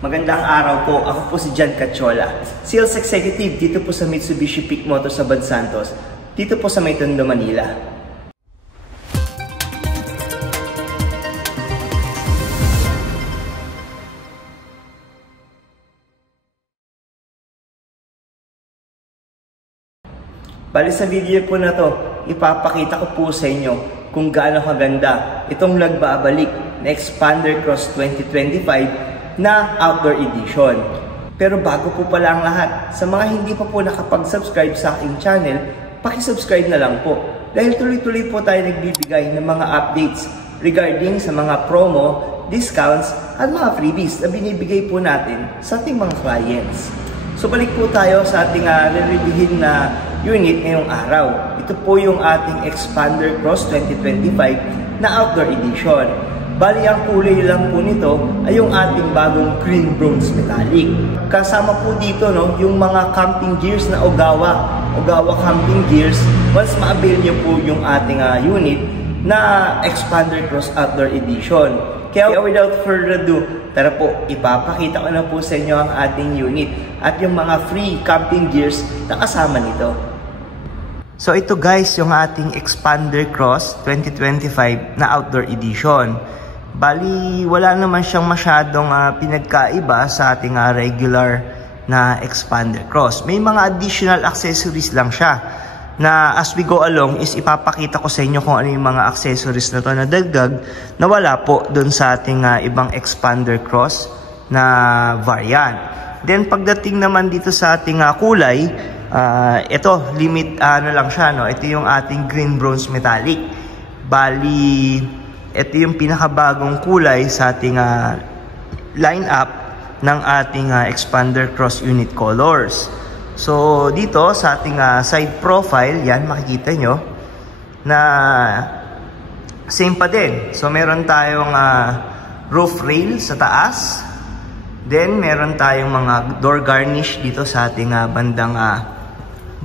Magandang araw po. Ako po si Jan Cachola, Sales Executive dito po sa Mitsubishi Peak Motors sa Bad Santos, dito po sa May Tondo, Manila. Bali sa video po na to, ipapakita ko po sa inyo kung gaano kaganda itong nagbabalik na Xpander Cross 2025 na outdoor edition. Pero bago po pala ang lahat, sa mga hindi pa po nakapag-subscribe sa aking channel, paki-subscribe na lang po. Dahil tuloy-tuloy po tayo nagbibigay ng mga updates regarding sa mga promo, discounts, at mga freebies na binibigay po natin sa ating mga clients. So balik po tayo sa ating re-reviewin na unit ngayong araw. Ito po yung ating Xpander Cross 2025 na outdoor edition. Bali, ang kulay lang po nito ay yung ating bagong green bronze metallic. Kasama po dito yung mga camping gears na Ogawa camping gears once ma-avail nyo po yung ating unit na Xpander Cross Outdoor Edition. Kaya without further ado, tara po, ipapakita ko na po sa inyo ang ating unit at yung mga free camping gears na kasama nito. So ito guys, yung ating Xpander Cross 2025 na Outdoor Edition. Bali, wala naman siyang masyadong pinagkaiba sa ating regular na Xpander Cross. May mga additional accessories lang siya na as we go along is ipapakita ko sa inyo kung ano yung mga accessories na to na dagdag na wala po dun sa ating ibang Xpander Cross na variant. Then pagdating naman dito sa ating kulay, ito limit lang siya, no? Ito yung ating green bronze metallic. Bali, ito yung pinakabagong kulay sa ating lineup ng ating Xpander Cross unit colors. So dito sa ating side profile, yan makikita nyo na same pa din. So meron tayong roof rail sa taas. Then meron tayong mga door garnish dito sa ating bandang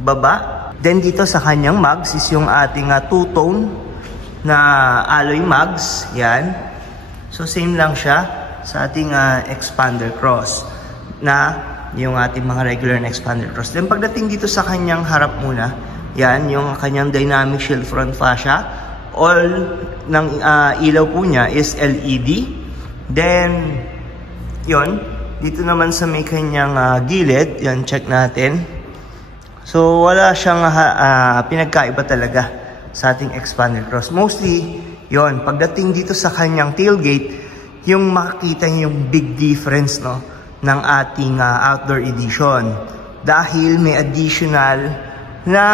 baba. Then dito sa kanyang mags is yung ating two-tone na alloy mags, yan. So same lang siya sa ating Xpander Cross na yung ating mga regular na Xpander Cross. Then pagdating dito sa kanyang harap muna, yan yung kanyang dynamic shield front fascia. All ng ilaw po niya is LED. Then yon, dito naman sa may kanyang gilid, yan check natin. So wala siyang pinagkaiba talaga sa ating Xpander Cross. Mostly, yon, pagdating dito sa kanyang tailgate, yung makikita yung big difference ng ating outdoor edition. Dahil may additional na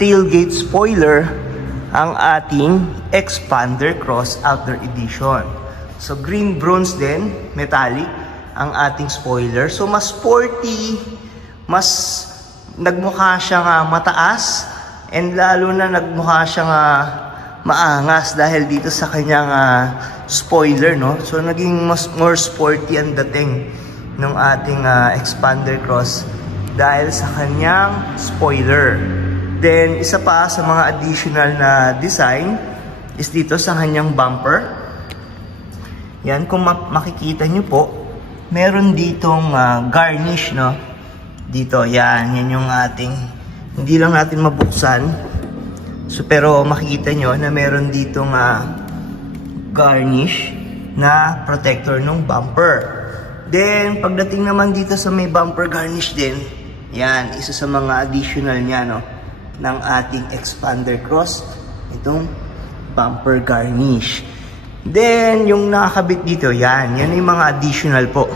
tailgate spoiler ang ating Xpander Cross Outdoor Edition. So, green bronze din, metallic, ang ating spoiler. So, mas sporty, mas nagmukha siyang mataas, and lalo na nagmukha siyang maangas dahil dito sa kanyang spoiler, no? So naging more sporty ang dating ng ating Xpander Cross dahil sa kanyang spoiler. Then isa pa sa mga additional na design is dito sa kanyang bumper. Yan, kung makikita nyo po, meron ditong garnish, no? Dito, yan yung ating, hindi lang natin mabuksan. So, pero makikita nyo na meron ditong garnish na protector ng bumper. Then, pagdating naman dito sa may bumper garnish din, yan, isa sa mga additional niya, no, ng ating Xpander Cross, itong bumper garnish. Then, yung nakakabit dito, yan yung mga additional po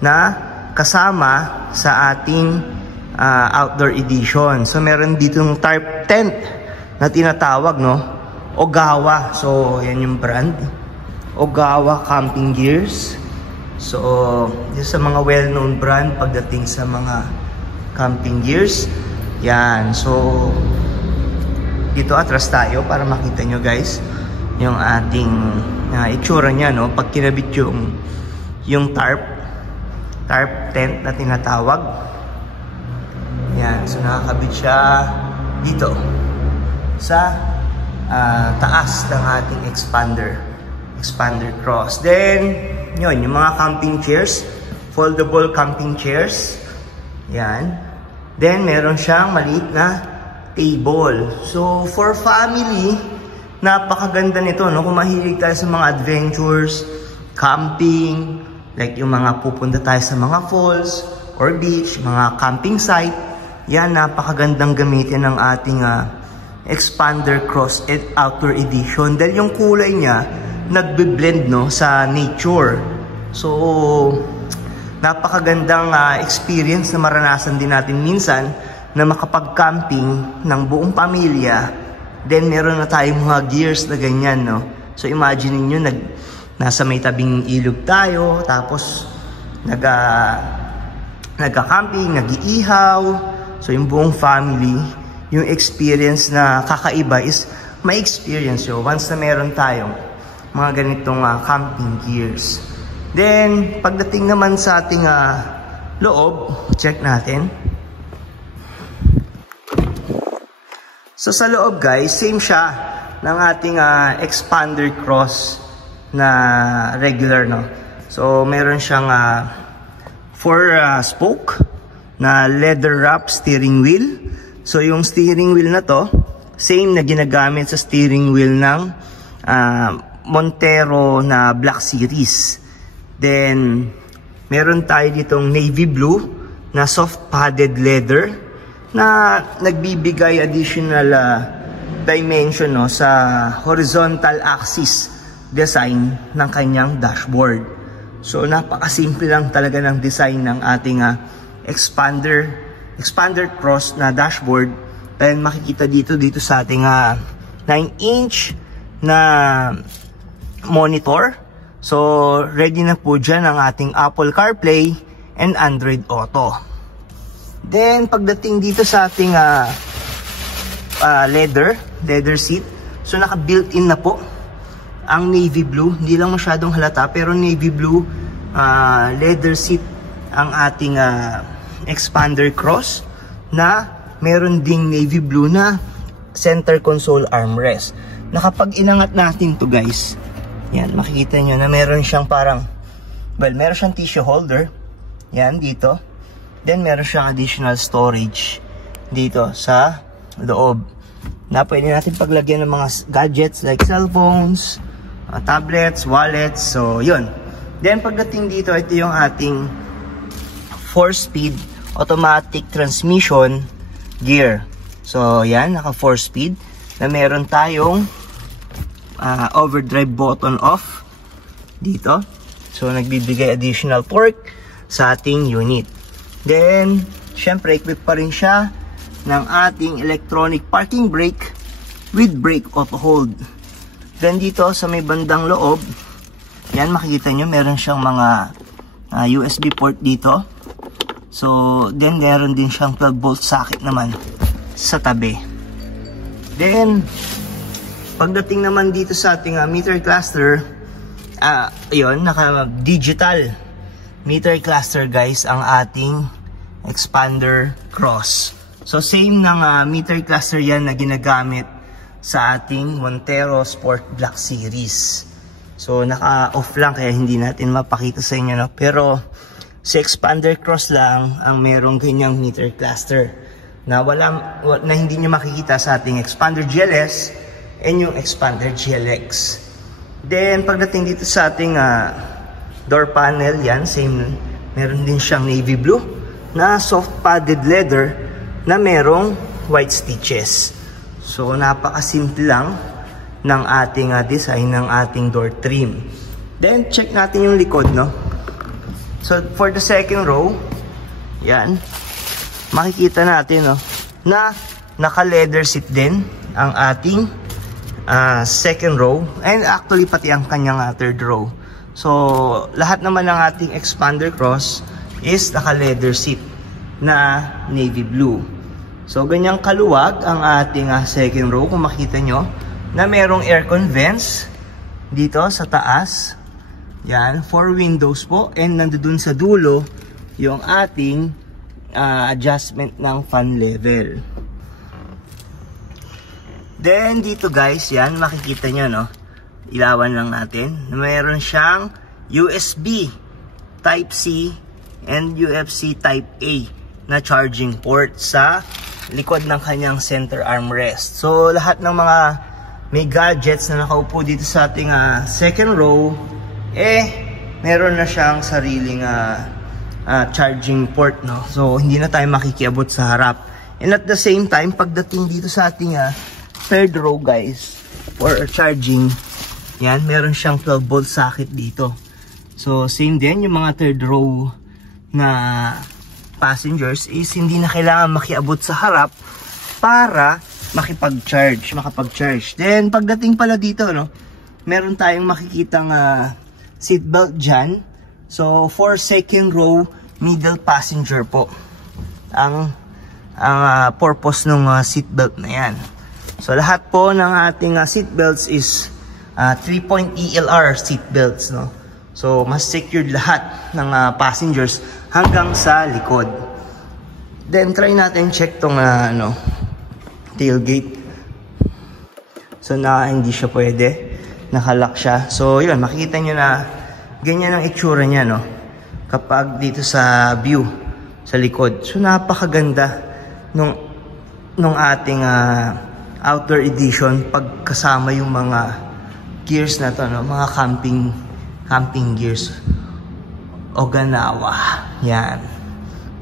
na kasama sa ating outdoor edition. So meron ditong tarp tent na tinatawag, no, Ogawa. So yan yung brand, Ogawa camping gears. So yun sa mga well-known brand pagdating sa mga camping gears. Yan. So dito atras tayo para makita nyo guys yung ating itsura niya, no, pag kinabit yung tarp tent na tinatawag. Yan, so nakakabit siya dito sa taas ng ating Xpander Cross. Then, yun, yung mga camping chairs, foldable camping chairs. Yan. Then, meron siyang maliit na table. So, for family, napakaganda nito, no? Kung mahilig tayo sa mga adventures, camping, like yung mga pupunta tayo sa mga falls or beach, mga camping site, yan, napakagandang gamitin ng ating Expander Cross Outdoor Edition. Dahil yung kulay niya, nagbe-blend, no, sa nature. So, napakagandang experience na maranasan din natin minsan na makapag-camping ng buong pamilya. Then, meron na tayong mga gears na ganyan, no? So, imagine niyo nasa may tabing ilog tayo, tapos nagka-camping, nag-iihaw. So, yung buong family, yung experience na kakaiba is may experience yun once na meron tayong mga ganitong camping gears. Then, pagdating naman sa ating loob, check natin. So, sa loob guys, same siya ng ating Expander Cross na regular, no? So, meron siyang 4-spoke na leather wrap steering wheel. So, yung steering wheel na to, same na ginagamit sa steering wheel ng Montero na Black Series. Then, meron tayo ditong navy blue na soft padded leather na nagbibigay additional dimension, no, sa horizontal axis design ng kanyang dashboard. So, napakasimple lang talaga ng design ng ating Expander Cross na dashboard. Then, makikita dito sa ating 9-inch na monitor. So, ready na po dyan ang ating Apple CarPlay and Android Auto. Then, pagdating dito sa ating leather seat, so naka-built-in na po ang navy blue. Hindi lang masyadong halata, pero navy blue leather seat ang ating Expander Cross na meron ding navy blue na center console armrest. Na kapag inangat natin to guys, yan, makikita nyo na meron siyang parang, well, meron siyang tissue holder. Yan, dito. Then, meron siyang additional storage dito sa loob. Na pwede natin paglagyan ng mga gadgets like cellphones, tablets, wallets. So, yun. Then, pagdating dito, ito yung ating 4-speed automatic transmission gear. So, yan, naka 4-speed na meron tayong overdrive button off dito. So, nagbibigay additional torque sa ating unit. Then, syempre, equip pa rin siya ng ating electronic parking brake with brake auto hold. Then, dito sa may bandang loob, yan, makikita nyo, meron siyang mga USB port dito. So, then, meron din siyang 12-volt socket naman sa tabi. Then, pagdating naman dito sa ating meter cluster, ayun, naka-digital meter cluster guys ang ating Expander Cross. So, same ng meter cluster yan na ginagamit sa ating Montero Sport Black Series. So, naka-off lang kaya hindi natin mapakita sa inyo, no? Pero, si Expander Cross lang ang merong ganyang meter cluster na hindi nyo makikita sa ating Expander GLS and yung Expander GLX. Then, pagdating dito sa ating door panel, yan, same, meron din siyang navy blue na soft padded leather na merong white stitches. So, napakasimple lang ng ating design ng ating door trim. Then, check natin yung likod, no? So, for the second row, yan, makikita natin, no, na naka-leather seat din ang ating second row, and actually pati ang kanyang third row. So, lahat naman ng ating Expander Cross is naka-leather seat na navy blue. So, ganyang kaluwag ang ating second row, kung makita nyo, na merong aircon vents dito sa taas. Yan, 4 windows po, and nandoon sa dulo yung ating adjustment ng fan level. Then, dito guys, yan, makikita nyo, no? Ilawan lang natin. Mayroon siyang USB Type-C and UFC Type A na charging port sa likod ng kanyang center armrest. So lahat ng mga may gadgets na nakaupo dito sa ating second row, meron na siyang sariling charging port, no? So hindi na tayo makikiabot sa harap. And at the same time, pagdating dito sa ating third row, guys, for charging, yan, meron siyang 12 volt socket dito. So same din, yung mga third row na passengers is hindi na kailangan makiabot sa harap para makapag-charge. Then pagdating pala dito, no, meron tayong makikitang seatbelt dyan. So for second row, middle passenger po ang purpose ng seatbelt na yan. So lahat po ng ating seatbelts is 3-point ELR seatbelts, no? So mas secured lahat ng passengers hanggang sa likod. Then try natin check tong tailgate. So hindi siya pwede, nakalock siya. So yun, makikita nyo na ganyan ang itsura niya, no, kapag dito sa view sa likod. So napakaganda nung ating outdoor edition pagkasama yung mga gears na to, no, mga camping gears. Oganawa yan.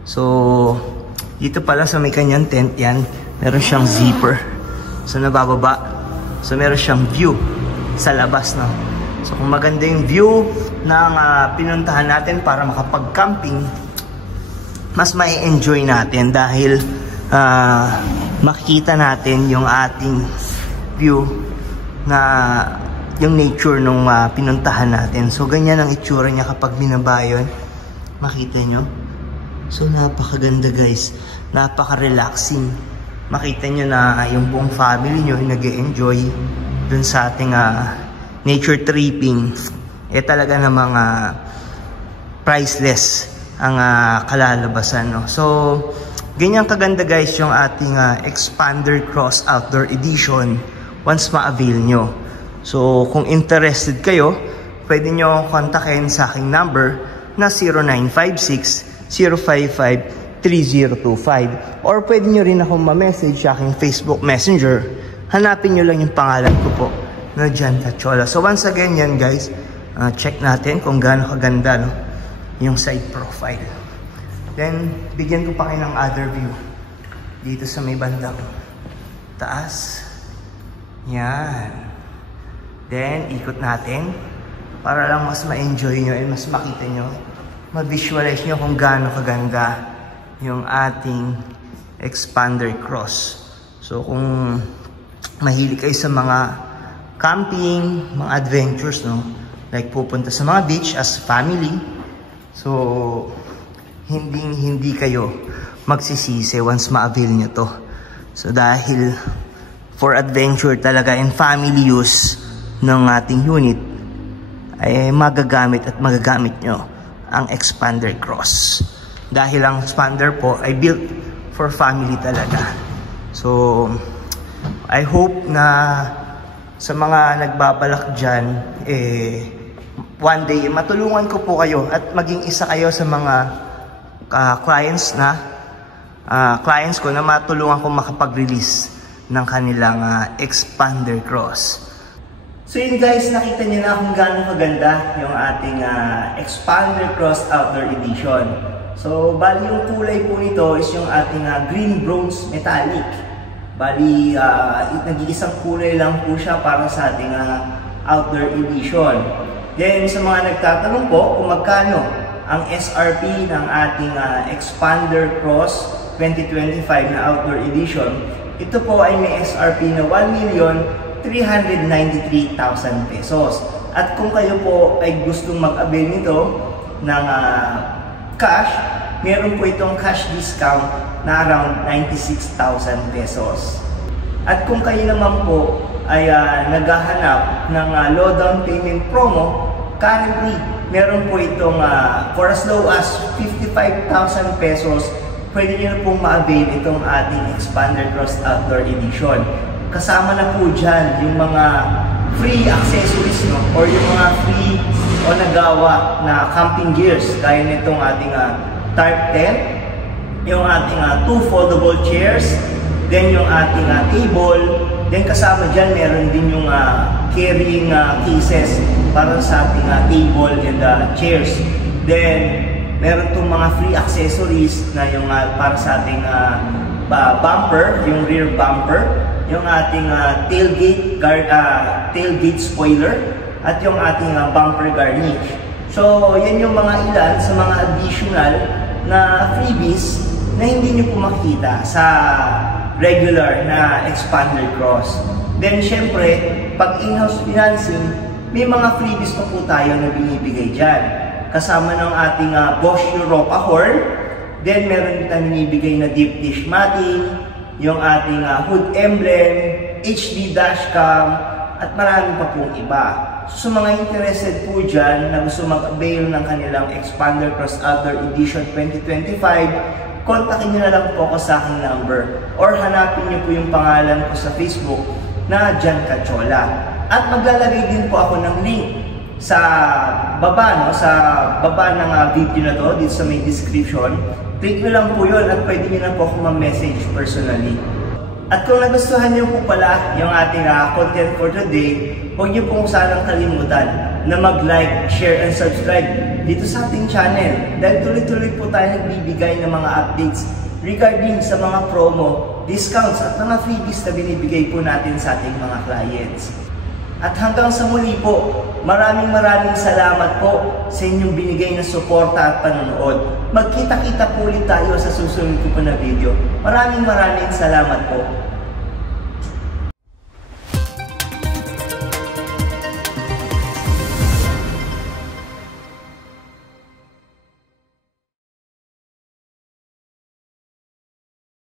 So dito pala sa may kanyang tent yan, meron siyang zipper. So nabababa. So meron siyang view sa labas, no. So kung maganda yung view ng pinuntahan natin para makapag-camping, mas mai-enjoy natin dahil makikita natin yung ating view na yung nature nung pinuntahan natin. So ganyan ang itsura niya kapag binaba yun. Makita nyo? So napakaganda, guys. Napaka-relaxing. Makita nyo na yung buong family nyo nag-e-enjoy dun sa ating nature tripping. Talaga namang priceless ang kalalabasan, no? So ganyan kaganda, guys, yung ating Expander Cross Outdoor Edition once ma-avail nyo. So kung interested kayo, pwede nyo kontakin sa aking number na 0956-055-3025, or pwede nyo rin akong ma-message sa aking Facebook Messenger. Hanapin nyo lang yung pangalan ko po na John Tachola. So once again yan, guys, check natin kung gaano kaganda, no, yung side profile. Then bigyan ko pa kayo ng other view dito sa may bandang taas. Yan. Then ikot natin para lang mas ma-enjoy nyo and mas makita nyo, ma-visualize nyo kung gaano kaganda yung ating Expander Cross. So kung mahilig kayo sa mga camping, mga adventures, no, like pupunta sa mga beach as family, so hindi kayo magsisisi once ma-avail nyo to. So dahil for adventure talaga and family use ng ating unit, ay magagamit nyo ang Expander Cross. Dahil ang Expander po ay built for family talaga. So I hope na sa mga nagbabalak dyan, one day matulungan ko po kayo at maging isa kayo sa mga clients ko na matulungan ko makapag-release ng kanilang Expander Cross. So yun, guys, nakita niyo na kung gaano kaganda yung ating Expander Cross Outdoor Edition. So bali yung kulay po nito is yung ating green bronze metallic. Bali nag-iisang kulay lang po siya para sa ating outdoor edition. Then sa mga nagtatanong po kung magkano ang SRP ng ating Expander Cross 2025 na outdoor edition, ito po ay may SRP na 1,393,000 pesos. At kung kayo po ay gustong mag-avail nito ng cash, meron po itong cash discount na around 96,000 pesos. At kung kayo naman po ay naghahanap ng low down payment promo, currently meron po itong for as low as 55,000 pesos, pwede nyo na pong ma-avail itong ating Expander Cross Outdoor Edition. Kasama na po dyan yung mga free accessories, no? Or yung mga free o nagawa na camping gears gaya nitong ating tarp tent, yung ating 2 foldable chairs, then yung ating table, then kasama dyan meron din yung carrying cases para sa ating table and chairs. Then meron itong mga free accessories na yung para sa ating bumper, yung rear bumper, yung ating tailgate spoiler, at yung ating bumper garnish. So, yan yung mga ilan sa mga additional na freebies na hindi nyo po makikita sa regular na expander cross. Then, syempre, pag in-house financing, may mga freebies pa po tayo na binibigay dyan. Kasama ng ating Bosch Europa horn, then meron tayong binibigay na deep dish matting, yung ating hood emblem, HD dashcam, at marami pa pong iba. So, sa mga interested po dyan na gusto mag-avail ng kanilang Expander Cross Outdoor Edition 2025, kontakin nyo na lang po ako sa aking number or hanapin nyo po yung pangalan ko sa Facebook na Jan Cachola. At maglalagay din po ako ng link sa baba, sa baba ng video na to, dito sa may description. Click nyo lang po yun at pwede nyo na po ako ma-message personally. At kung nagustuhan nyo po pala yung ating content for today, huwag nyo pong sanang kalimutan na mag-like, share, and subscribe dito sa ating channel. Dahil tuloy-tuloy po tayo nagbibigay ng mga updates regarding sa mga promo, discounts, at mga freebies na binibigay po natin sa ating mga clients. At hanggang sa muli po, maraming salamat po sa inyong binigay na suporta at panonood. Magkita-kita po ulit tayo sa susunod ko po na video. Maraming salamat po.